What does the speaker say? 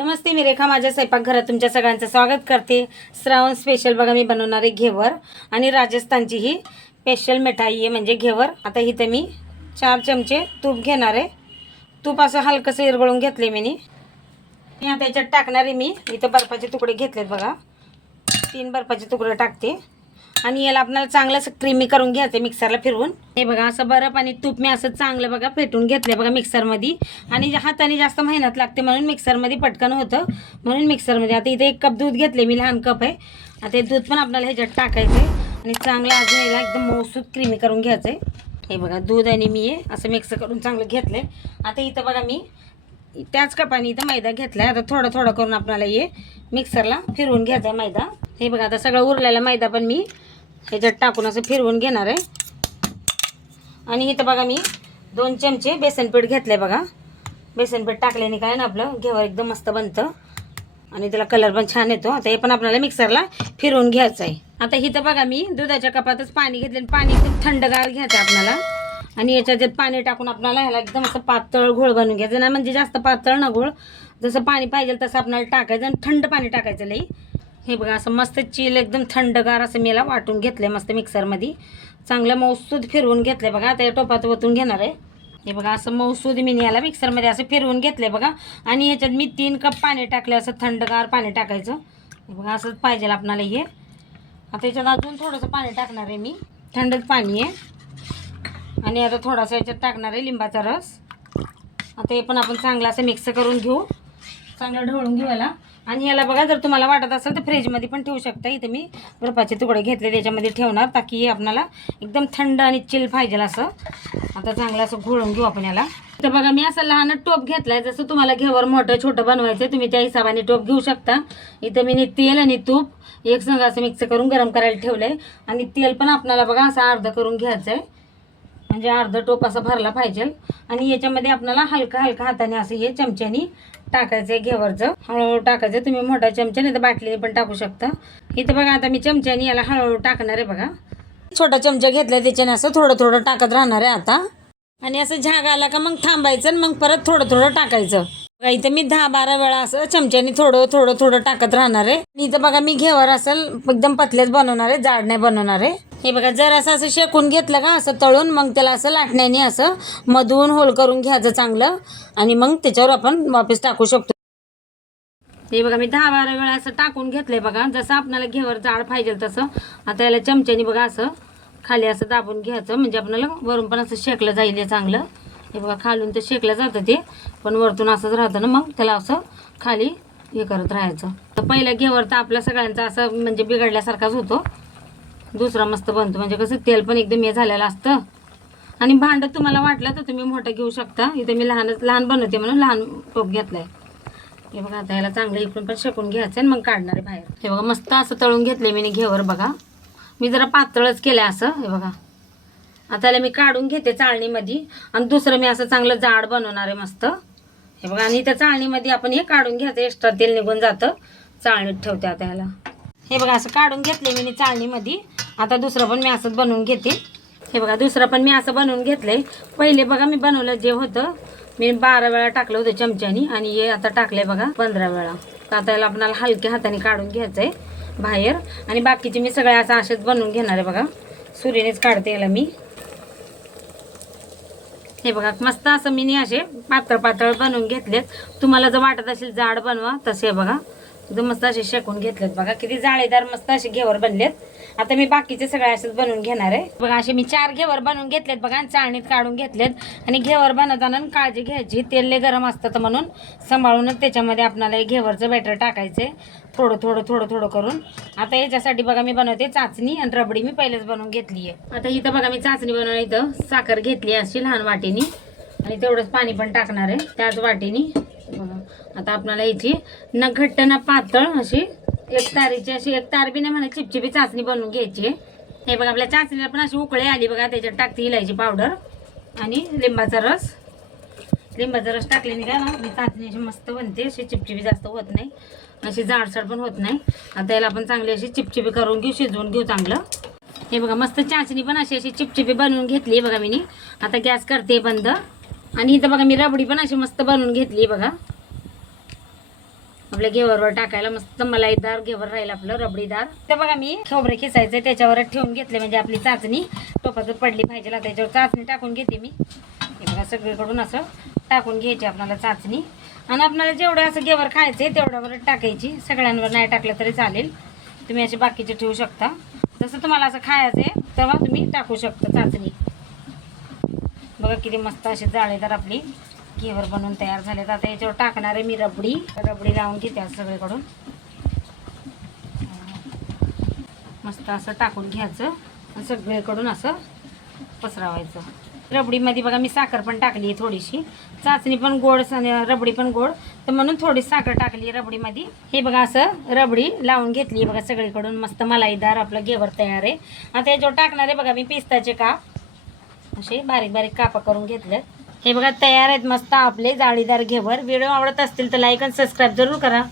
नमस्ते मी रेखा. माझ्या स्वयंपाकघरात तुमच्या सगळ्यांचं स्वागत करते. श्रावण स्पेशल बघा मी बनवणार आहे घेवर. आणि राजस्थानची ही स्पेशल मिठाई आहे म्हणजे घेवर. आता इथं मी चार चमचे तूप घेणार आहे. तूप असं हलकंसं इरगळून घेतले मी मी आता याच्यात टाकणार आहे मी. इथं बर्फाचे तुकडे घेतलेत बघा. तीन बर्फाचे तुकडे टाकते. आणि याला आपल्याला चांगलं असं क्रीमी करून घ्यायचं मिक्सरला फिरवून. हे बघा असं बरफ आणि तूप मी असं चांगलं बघा फेटून घेतलं बघा मिक्सरमध्ये आणि हाताने जास्त मेहनत लागते म्हणून मिक्सरमध्ये पटकन होतं. म्हणून मिक्सरमध्ये आता इथे एक कप दूध घेतले मी लहान कप आहे. आता हे दूध पण आपल्याला ह्याच्यात टाकायचं आहे आणि चांगलं अजून याला एकदम मौसूद क्रीमी करून घ्यायचं आहे हे बघा दूध आणि मी असं मिक्स करून चांगलं घेतलं आहे आता इथं बघा मी त्याच कपाने इथं मैदा घेतला आहे आता थोडं थोडं करून आपल्याला हे मिक्सरला फिरवून घ्यायचा आहे मैदा. हे बघा आता सगळं उरलेला मैदा पण मी ह्याच्यात टाकून असं फिरवून घेणार आहे. आणि इथं बघा मी दोन चमचे बेसनपीठ घेतलं आहे बघा. बेसनपीठ टाकल्याने काय ना आपलं घेवर एकदम मस्त बनतं. आणि त्याला कलर पण छान येतो. आता हे पण आपल्याला मिक्सरला फिरवून घ्यायचं आहे आता इथं बघा मी दुधाच्या कपातच पाणी घेतलं आणि पाणी एकदम थंडगार घ्यायचं आहे आपल्याला. आणि याच्यात पाणी टाकून आपल्याला ह्याला एकदम असं पातळ घोळ बनवून घ्यायचं. नाही म्हणजे जास्त पातळ ना घोळ. जसं पाणी पाहिजे तसं आपल्याला टाकायचं आणि थंड पाणी टाकायचं लई. हे बघा असं मस्त चील एकदम थंडगार असं मी याला वाटून घेतलं आहे मस्त मिक्सरमध्ये चांगलं मौसूद फिरवून घेतलं आहे बघा. आता या टोपात ओतून घेणार आहे. हे बघा असं मौसूद मी याला मिक्सरमध्ये असं फिरवून घेतलं आहे बघा. आणि ह्याच्यात मी तीन कप पाणी टाकले असं थंडगार पाणी टाकायचं. हे बघा असंच पाहिजे आपणाला हे. आता याच्यात अजून थोडंसं पाणी टाकणार आहे मी. थंडच पाणी आहे. आणि आता थोडासा याच्यात टाकणार आहे लिंबाचा रस. आता हे पण आपण चांगलं असं मिक्स करून घेऊ. चांगलं ढवळून घेऊ याला आणि याला बघा जर तुम्हाला वाटत असेल तर फ्रीजमध्ये पण ठेवू शकता. इथे मी बर्फाचे तुकडे घेतले त्याच्यामध्ये ठेवणार ताकी हे आपल्याला एकदम थंड आणि चिल पाहिजे असं. आता चांगलं असं घोळून घेऊ आपण याला. तर बघा मी असं लहान टोप घेतलाय. जसं तुम्हाला घेवर मोठं छोटं बनवायचं तुम्ही त्या हिशोबाने टोप घेऊ शकता. इथं मी तेल आणि तूप एक संघ असं मिक्स करून गरम करायला ठेवलंय. आणि तेल पण आपल्याला बघा असं अर्ध करून घ्यायचं आहे म्हणजे अर्धं टोप असं भरला पाहिजे. आणि याच्यामध्ये आपल्याला हलका हलका हाताने असं हे चमच्यानी टाकायचं आहे घेवरचं. हळूहळू टाकायचं. तुम्ही मोठा चमचा नाही तर बाटलीने पण टाकू शकता. इथं बघा आता मी चमच्यानी याला हळूहळू टाकणार आहे बघा. छोटा चमचा घेतला त्याच्याने असं थोडं थोडं टाकत राहणार आहे आता. आणि असं झाग आला का मग थांबायचं आणि मग परत थोडं थोडं टाकायचं. बघा इथं मी दहा बारा वेळा असं चमच्यानी थोडं थोडं थोडं टाकत राहणार आहे. आणि इथं बघा मी घेवर असेल एकदम पतलेच बनवणार आहे जाड नाही बनवणार आहे. हे बघा जर असं असं शेकून घेतलं का असं तळून मग त्याला असं लाटण्याने असं मधून होल करून घ्यायचं चांगलं. आणि मग त्याच्यावर आपण वापस टाकू शकतो. हे बघा मी दहा बारा वेळा असं टाकून घेतलंय बघा. जसं आपल्याला घेवर जाड पाहिजे तसं आता याला चमच्याने बघा असं खाली असं दाबून घ्यायचं. म्हणजे आपल्याला वरून पण असं शेकलं जाईल चांगलं. हे बघा खालून ते शेकलं जातं ते पण वरतून असंच राहतं ना मग त्याला असं खाली हे करत राहायचं. तर पहिल्या घेवर तर आपल्या सगळ्यांचा असं म्हणजे बिघडल्यासारखाच होतो. दुसरा मस्त बनतो. म्हणजे कसं तेल पण एकदम हे झालेलं असतं. आणि भांडं तुम्हाला वाटलं तर तुम्ही मोठं घेऊ शकता. इथे मी लहानच लहान बनवते म्हणून लहान टोप घेतलाय. हे बघा आता याला चांगलं इकडून पण शेकून घ्यायचं आणि मग काढणार आहे बाहेर. हे बघा मस्त असं तळून घेतले मी घेवर बघा. मी जरा पातळच केलं असं हे बघा. आता याला मी काढून घेते चाळणीमध्ये. आणि दुसरं मी असं चांगलं जाड बनवणार आहे मस्त. हे बघा आणि त्या चाळणीमध्ये आपण हे काढून घ्यायचं. एक्स्ट्रा तेल निघून जातं. चाळणीत ठेवते आता याला हे बघा असं काढून घेतले मी चाळणीमध्ये. आता दुसरं पण मी असंच बनवून घेते. हे बघा दुसरं पण मी असं बनवून घेतलंय. पहिले बघा मी बनवलं जे होतं मी बारा वेळा टाकलं होतं चमच्यानी. आणि हे आता टाकलंय बघा पंधरा वेळा. तर आता याला आपल्याला हलक्या हाताने काढून घ्यायचंय बाहेर. आणि बाकीचे मी सगळे असं असेच बनवून घेणार आहे बघा. सुरीनेच काढते याला मी. हे बघा मस्त असं मी असे पातळ पातळ बनवून घेतलेत. तुम्हाला जर वाटत असेल जाड बनवा तसे बघा. एकदम मस्त असे शेकून घेतलेत बघा. किती जाळेदार मस्त असे घेवर बनलेत. आता मी बाकीचे सगळे असेच बनवून घेणार आहे. बघा असे मी चार घेवर बनवून घेतलेत बघा आणि चाळणीत काढून घेतलेत. आणि घेवर बनवताना काळजी घ्यायची. तेल लय गरम असतं तर म्हणून सांभाळूनच त्याच्यामध्ये आपल्याला हे घेवरचं बॅटर टाकायचं थोडं थोडं थोडं थोडं करून. आता याच्यासाठी बघा मी बनवते चाचणी आणि रबडी मी पहिलेच बनवून घेतली आहे. आता इथं बघा मी चाचणी बनवून इथं. साखर घेतली अशी लहान वाटीनी. आणि तेवढंच पाणी पण टाकणार आहे त्याच वाटीनी. आता आपल्याला इथे न घट्ट ना पातळ अशी एक तारीची अशी एक तार बी नाही म्हणा चिपचिपी चाचणी बनवून घ्यायची. हे बघा आपल्या चाचणीला पण अशी उकळी आली बघा त्याच्यात टाकते इलायची पावडर आणि लिंबाचा रस. लिंबाचा रस टाकल्याने काय ना ही चाचणी अशी मस्त बनते अशी चिपचिपी जास्त होत नाही. अशी जाडसड पण होत नाही. आता याला आपण चांगली अशी चिपचिपी करून घेऊ शिजवून घेऊ चांगलं. हे बघा मस्त चाचणी पण अशी अशी चिपचिपी बनवून घेतली बघा मी. आता गॅस करते बंद. आणि इथं बघा मी रबडी पण अशी मस्त बनवून घेतली बघा. आपल्या घेवरवर टाकायला मस्त मलाईदार घेवर राहील आपलं रबडीदार ते बघा मी खोबरे खिसायचं त्याच्यावर ठेवून घेतले म्हणजे आपली चाचणी टोपातून पडली पाहिजे. त्याच्यावर चाचणी टाकून घेते मी. हे बघा सगळीकडून असं टाकून घ्यायची आपल्याला चाचणी. आणि आपल्याला जेवढं असं घेवर खायचं आहे तेवढ्यावर टाकायची. सगळ्यांवर नाही टाकलं तरी चालेल. तुम्ही असे बाकीचे ठेवू शकता. जसं तुम्हाला असं खायचं आहे तेव्हा तुम्ही टाकू शकता चाचणी. बघा किती मस्त अशी जाळेदार आपली. घेवर बनवून तयार झाले आता याच्यावर टाकणार आहे मी रबडी. रबडी लावून घेते आज सगळीकडून. मस्त असं टाकून घ्यायचं आणि सगळीकडून असं पसरावायचं. रबडीमध्ये बघा मी साखर पण टाकली आहे थोडीशी. चाचणी पण गोड रबडी पण गोड. तर म्हणून थोडी साखर टाकली रबडीमध्ये. हे बघा असं रबडी लावून घेतली बघा सगळीकडून. मस्त मलाईदार आपलं घेवर तयार आहे. आता याच्यावर टाकणार आहे बघा मी पिस्ताचे काप. असे बारीक बारीक कापं करून घेतले हे बघा तयार आहेत मस्त आपले. जाळीदार घेवर व्हिडिओ आवडत असतील तर लाईक आणि सबस्क्राईब जरूर करा.